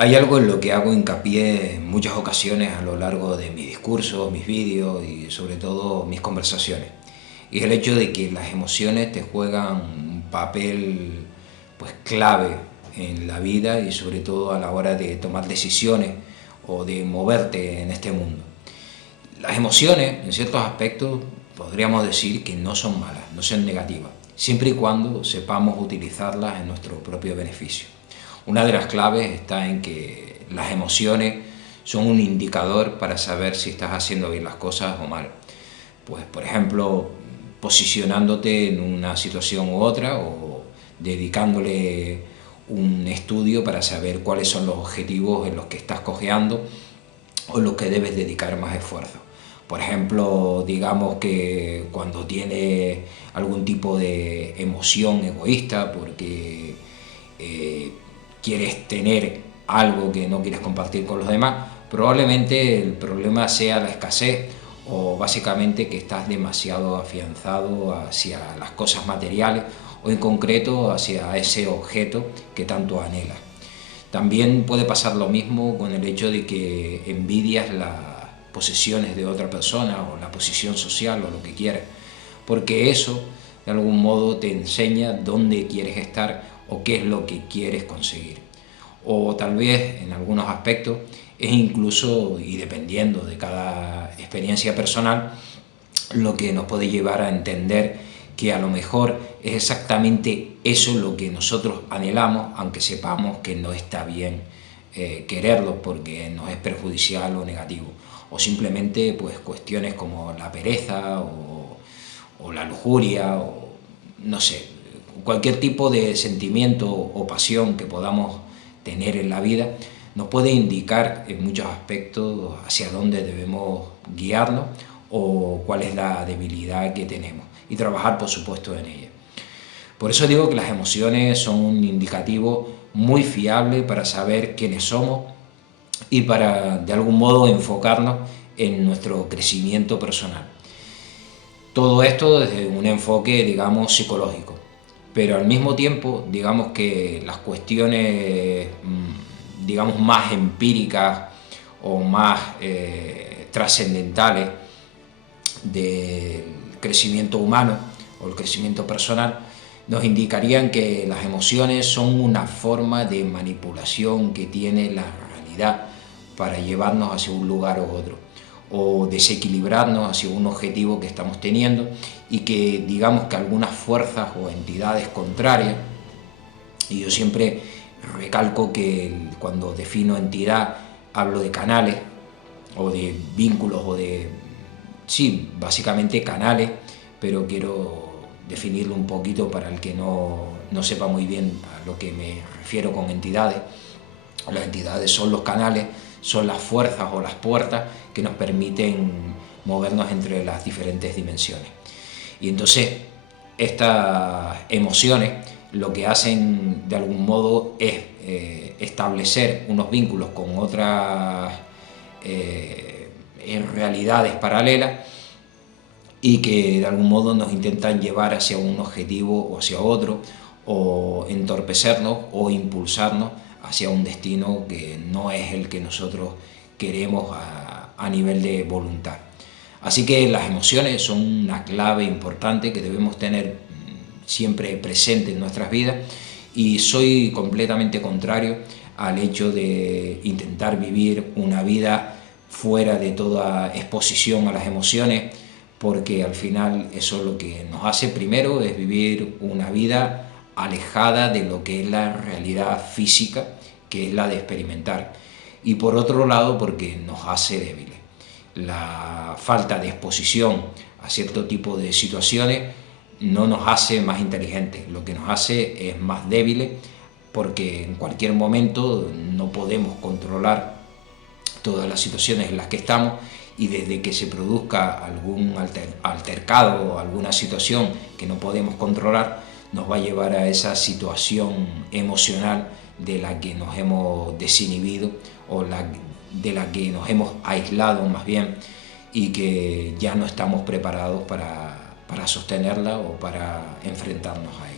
Hay algo en lo que hago hincapié en muchas ocasiones a lo largo de mis discursos, mis vídeos y sobre todo mis conversaciones. Y es el hecho de que las emociones te juegan un papel pues clave en la vida y sobre todo a la hora de tomar decisiones o de moverte en este mundo. Las emociones, en ciertos aspectos, podríamos decir que no son malas, no son negativas, siempre y cuando sepamos utilizarlas en nuestro propio beneficio. Una de las claves está en que las emociones son un indicador para saber si estás haciendo bien las cosas o mal. Pues, por ejemplo, posicionándote en una situación u otra o dedicándole un estudio para saber cuáles son los objetivos en los que estás cojeando o en los que debes dedicar más esfuerzo. Por ejemplo, digamos que cuando tienes algún tipo de emoción egoísta porque eh, quieres tener algo que no quieres compartir con los demás, probablemente el problema sea la escasez o básicamente que estás demasiado afianzado hacia las cosas materiales o en concreto hacia ese objeto que tanto anhelas. También puede pasar lo mismo con el hecho de que envidias las posesiones de otra persona o la posición social o lo que quieras, porque eso de algún modo te enseña dónde quieres estar o qué es lo que quieres conseguir. O tal vez en algunos aspectos es incluso, y dependiendo de cada experiencia personal, lo que nos puede llevar a entender que a lo mejor es exactamente eso lo que nosotros anhelamos, aunque sepamos que no está bien quererlo porque nos es perjudicial o negativo. O simplemente pues cuestiones como la pereza o la lujuria o no sé, cualquier tipo de sentimiento o pasión que podamos tener en la vida nos puede indicar en muchos aspectos hacia dónde debemos guiarnos o cuál es la debilidad que tenemos y trabajar por supuesto en ella. Por eso digo que las emociones son un indicativo muy fiable para saber quiénes somos y para de algún modo enfocarnos en nuestro crecimiento personal. Todo esto desde un enfoque, digamos, psicológico. Pero al mismo tiempo, digamos que las cuestiones, digamos, más empíricas o más trascendentales del crecimiento humano o el crecimiento personal nos indicarían que las emociones son una forma de manipulación que tiene la realidad para llevarnos hacia un lugar u otro o desequilibrarnos hacia un objetivo que estamos teniendo y que digamos que algunas fuerzas o entidades contrarias, y yo siempre recalco que cuando defino entidad hablo de canales o de vínculos o de, sí, básicamente canales, pero quiero definirlo un poquito para el que no sepa muy bien a lo que me refiero con entidades. Las entidades son los canales, son las fuerzas o las puertas que nos permiten movernos entre las diferentes dimensiones. Y entonces estas emociones lo que hacen de algún modo es establecer unos vínculos con otras realidades paralelas y que de algún modo nos intentan llevar hacia un objetivo o hacia otro, o entorpecernos o impulsarnos hacia un destino que no es el que nosotros queremos a nivel de voluntad. Así que las emociones son una clave importante que debemos tener siempre presente en nuestras vidas y soy completamente contrario al hecho de intentar vivir una vida fuera de toda exposición a las emociones, porque al final eso lo que nos hace primero es vivir una vida alejada de lo que es la realidad física, que es la de experimentar, y por otro lado porque nos hace débiles. La falta de exposición a cierto tipo de situaciones no nos hace más inteligentes, lo que nos hace es más débiles, porque en cualquier momento no podemos controlar todas las situaciones en las que estamos y desde que se produzca algún altercado o alguna situación que no podemos controlar, nos va a llevar a esa situación emocional de la que nos hemos desinhibido o de la que nos hemos aislado más bien y que ya no estamos preparados para sostenerla o para enfrentarnos a ella.